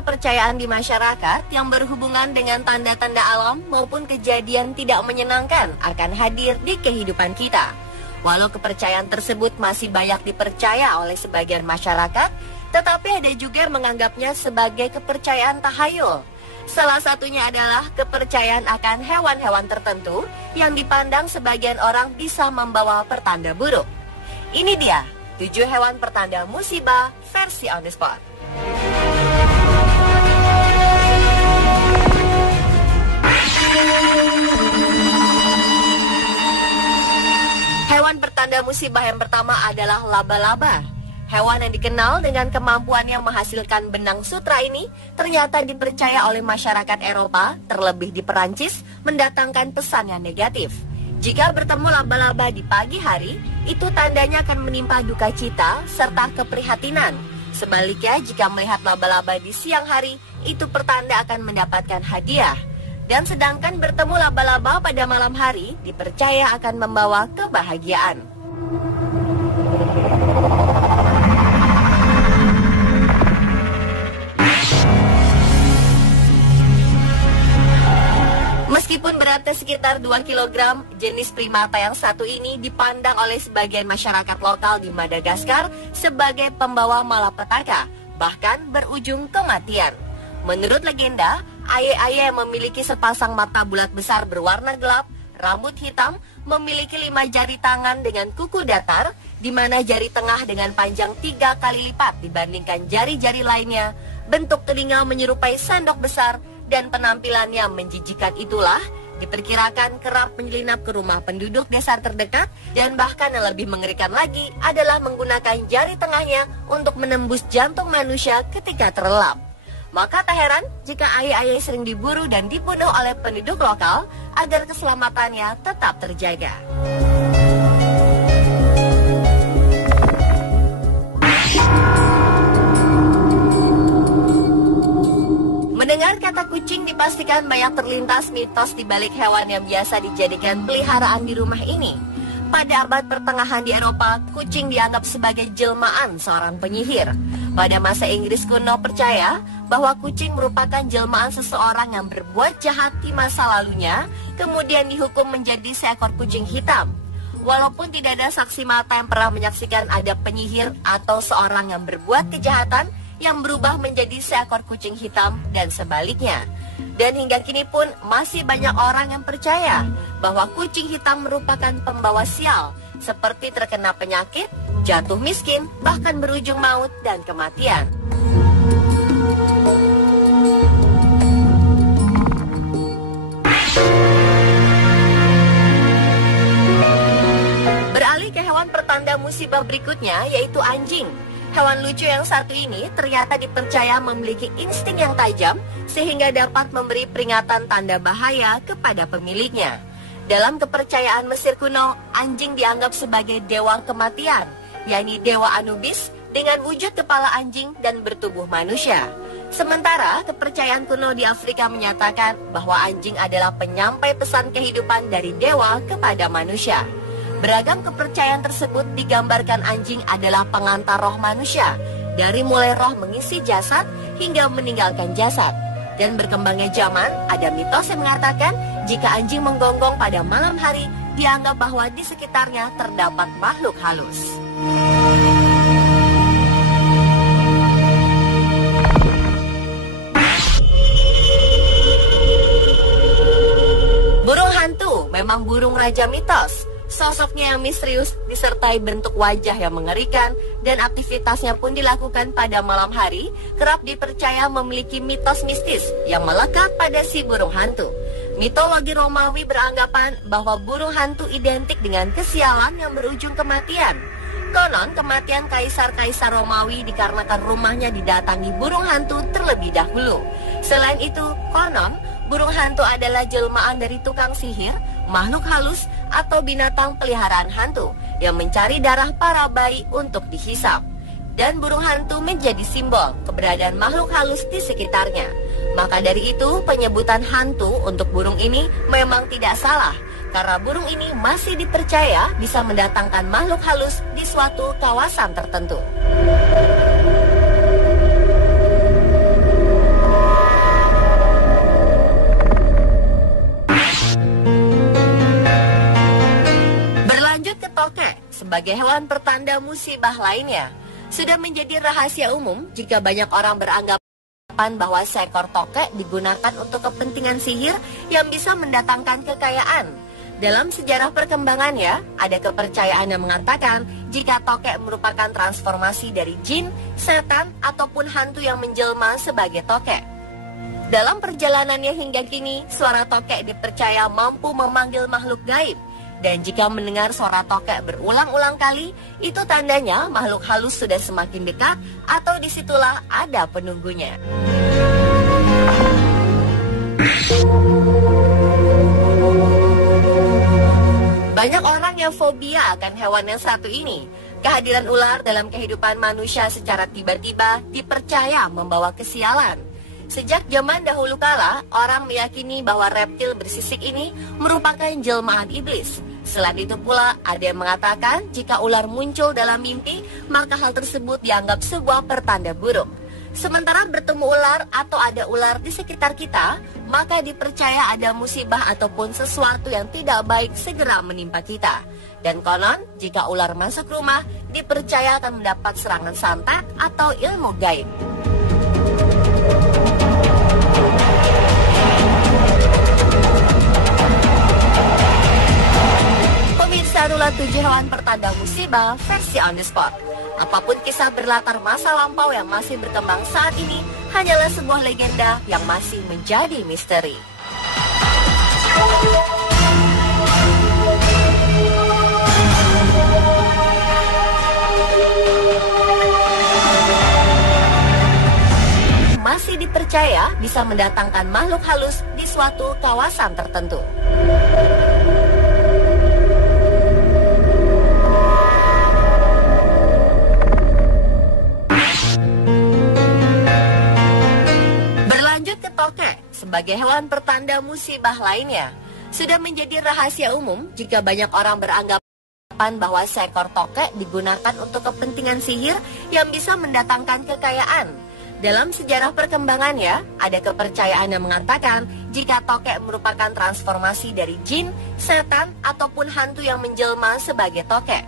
kepercayaan di masyarakat yang berhubungan dengan tanda-tanda alam maupun kejadian tidak menyenangkan akan hadir di kehidupan kita. Walau kepercayaan tersebut masih banyak dipercaya oleh sebagian masyarakat, tetapi ada juga yang menganggapnya sebagai kepercayaan tahayul. Salah satunya adalah kepercayaan akan hewan-hewan tertentu yang dipandang sebagian orang bisa membawa pertanda buruk. Ini dia 7 hewan pertanda musibah versi on the spot. Hewan pertanda musibah yang pertama adalah laba-laba. Hewan yang dikenal dengan kemampuannya menghasilkan benang sutra ini ternyata dipercaya oleh masyarakat Eropa, terlebih di Perancis, mendatangkan pesan yang negatif. Jika bertemu laba-laba di pagi hari, itu tandanya akan menimpa duka cita serta keprihatinan. Sebaliknya, jika melihat laba-laba di siang hari, itu pertanda akan mendapatkan hadiah. Dan sedangkan bertemu laba-laba pada malam hari, dipercaya akan membawa kebahagiaan. Meskipun beratnya sekitar 2 kg, jenis primata yang satu ini dipandang oleh sebagian masyarakat lokal di Madagaskar sebagai pembawa malapetaka, bahkan berujung kematian. Menurut legenda, aye-aye yang memiliki sepasang mata bulat besar berwarna gelap, rambut hitam, memiliki 5 jari tangan dengan kuku datar, di mana jari tengah dengan panjang 3 kali lipat dibandingkan jari-jari lainnya, bentuk telinga menyerupai sendok besar, dan penampilannya menjijikan itulah diperkirakan kerap menyelinap ke rumah penduduk desa terdekat, dan bahkan yang lebih mengerikan lagi adalah menggunakan jari tengahnya untuk menembus jantung manusia ketika terlelap. Maka tak heran jika aye-aye sering diburu dan dibunuh oleh penduduk lokal agar keselamatannya tetap terjaga. Mendengar kata kucing dipastikan banyak terlintas mitos di balik hewan yang biasa dijadikan peliharaan di rumah ini. Pada abad pertengahan di Eropa, kucing dianggap sebagai jelmaan seorang penyihir. Pada masa Inggris kuno percaya bahwa kucing merupakan jelmaan seseorang yang berbuat jahat di masa lalunya, kemudian dihukum menjadi seekor kucing hitam. Walaupun tidak ada saksi mata yang pernah menyaksikan ada penyihir atau seorang yang berbuat kejahatan yang berubah menjadi seekor kucing hitam dan sebaliknya. Dan hingga kini pun masih banyak orang yang percaya bahwa kucing hitam merupakan pembawa sial, seperti terkena penyakit, jatuh miskin, bahkan berujung maut dan kematian. Beralih ke hewan pertanda musibah berikutnya, yaitu anjing. Hewan lucu yang satu ini ternyata dipercaya memiliki insting yang tajam sehingga dapat memberi peringatan tanda bahaya kepada pemiliknya. Dalam kepercayaan Mesir kuno, anjing dianggap sebagai dewa kematian, yakni dewa Anubis dengan wujud kepala anjing dan bertubuh manusia. Sementara kepercayaan kuno di Afrika menyatakan bahwa anjing adalah penyampai pesan kehidupan dari dewa kepada manusia. Beragam kepercayaan tersebut digambarkan anjing adalah pengantar roh manusia, dari mulai roh mengisi jasad hingga meninggalkan jasad. Dan berkembangnya zaman, ada mitos yang mengatakan jika anjing menggonggong pada malam hari, dianggap bahwa di sekitarnya terdapat makhluk halus. Burung hantu memang burung raja mitos. Sosoknya yang misterius disertai bentuk wajah yang mengerikan dan aktivitasnya pun dilakukan pada malam hari, kerap dipercaya memiliki mitos mistis yang melekat pada si burung hantu. Mitologi Romawi beranggapan bahwa burung hantu identik dengan kesialan yang berujung kematian. Konon kematian kaisar-kaisar Romawi dikarenakan rumahnya didatangi burung hantu terlebih dahulu. Selain itu, konon burung hantu adalah jelmaan dari tukang sihir, makhluk halus, atau binatang peliharaan hantu yang mencari darah para bayi untuk dihisap. Dan burung hantu menjadi simbol keberadaan makhluk halus di sekitarnya. Maka dari itu, penyebutan hantu untuk burung ini memang tidak salah, karena burung ini masih dipercaya bisa mendatangkan makhluk halus di suatu kawasan tertentu. sebagai hewan pertanda musibah lainnya. Sudah menjadi rahasia umum jika banyak orang beranggapan bahwa seekor tokek digunakan untuk kepentingan sihir yang bisa mendatangkan kekayaan. Dalam sejarah perkembangannya, ada kepercayaan yang mengatakan jika tokek merupakan transformasi dari jin, setan, ataupun hantu yang menjelma sebagai tokek. Dalam perjalanannya hingga kini, suara tokek dipercaya mampu memanggil makhluk gaib. Dan jika mendengar suara tokek berulang-ulang kali, itu tandanya makhluk halus sudah semakin dekat atau disitulah ada penunggunya. Banyak orang yang fobia akan hewan yang satu ini. Kehadiran ular dalam kehidupan manusia secara tiba-tiba dipercaya membawa kesialan. Sejak zaman dahulu kala, orang meyakini bahwa reptil bersisik ini merupakan jelmaan iblis. Selain itu pula, ada yang mengatakan jika ular muncul dalam mimpi, maka hal tersebut dianggap sebuah pertanda buruk. Sementara bertemu ular atau ada ular di sekitar kita, maka dipercaya ada musibah ataupun sesuatu yang tidak baik segera menimpa kita. Dan konon, jika ular masuk rumah, dipercaya akan mendapat serangan santet atau ilmu gaib. Pemirsa, itulah 7 hewan pertanda musibah versi on the spot. Apapun kisah berlatar masa lampau yang masih berkembang saat ini, hanyalah sebuah legenda yang masih menjadi misteri. Masih dipercaya bisa mendatangkan makhluk halus di suatu kawasan tertentu. Sebagai hewan pertanda musibah lainnya, sudah menjadi rahasia umum jika banyak orang beranggapan bahwa seekor tokek digunakan untuk kepentingan sihir yang bisa mendatangkan kekayaan. Dalam sejarah perkembangannya, ada kepercayaan yang mengatakan jika tokek merupakan transformasi dari jin, setan, ataupun hantu yang menjelma sebagai tokek.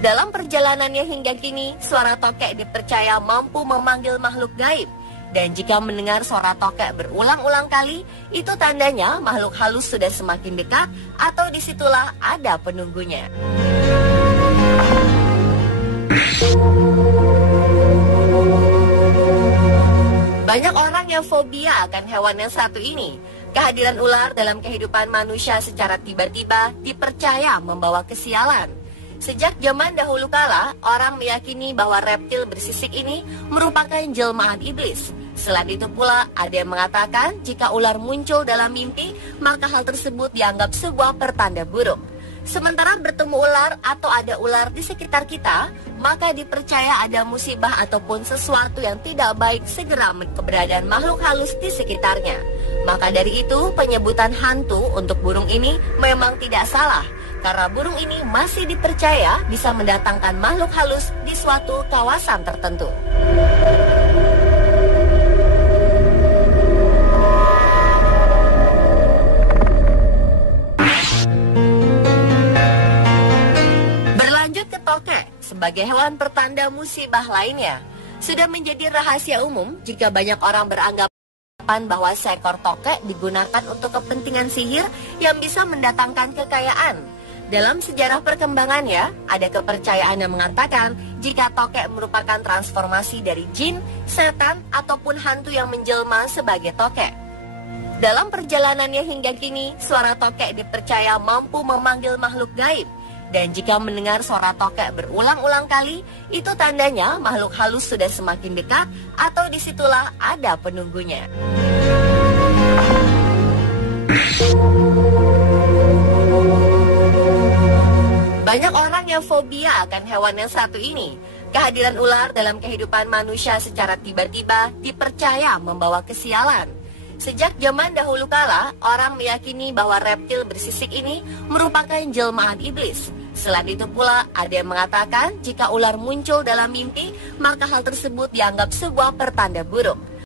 Dalam perjalanannya hingga kini, suara tokek dipercaya mampu memanggil makhluk gaib. Dan jika mendengar suara tokek berulang-ulang kali, itu tandanya makhluk halus sudah semakin dekat atau disitulah ada penunggunya. Banyak orang yang fobia akan hewan yang satu ini. Kehadiran ular dalam kehidupan manusia secara tiba-tiba dipercaya membawa kesialan. Sejak zaman dahulu kala, orang meyakini bahwa reptil bersisik ini merupakan jelmaan iblis. Selain itu pula, ada yang mengatakan jika ular muncul dalam mimpi, maka hal tersebut dianggap sebuah pertanda buruk. Sementara bertemu ular atau ada ular di sekitar kita, maka dipercaya ada musibah ataupun sesuatu yang tidak baik segera keberadaan makhluk halus di sekitarnya. Maka dari itu, penyebutan hantu untuk burung ini memang tidak salah, karena burung ini masih dipercaya bisa mendatangkan makhluk halus di suatu kawasan tertentu. Sebagai hewan pertanda musibah lainnya, sudah menjadi rahasia umum jika banyak orang beranggapan bahwa seekor tokek digunakan untuk kepentingan sihir yang bisa mendatangkan kekayaan. Dalam sejarah perkembangannya, ada kepercayaan yang mengatakan jika tokek merupakan transformasi dari jin, setan, ataupun hantu yang menjelma sebagai tokek. Dalam perjalanannya hingga kini, suara tokek dipercaya mampu memanggil makhluk gaib. Dan jika mendengar suara tokek berulang-ulang kali, itu tandanya makhluk halus sudah semakin dekat atau disitulah ada penunggunya. Banyak orang yang fobia akan hewan yang satu ini. Kehadiran ular dalam kehidupan manusia secara tiba-tiba dipercaya membawa kesialan. Sejak zaman dahulu kala, orang meyakini bahwa reptil bersisik ini merupakan jelmaan iblis. Selain itu pula, ada yang mengatakan jika ular muncul dalam mimpi, maka hal tersebut dianggap sebuah pertanda buruk.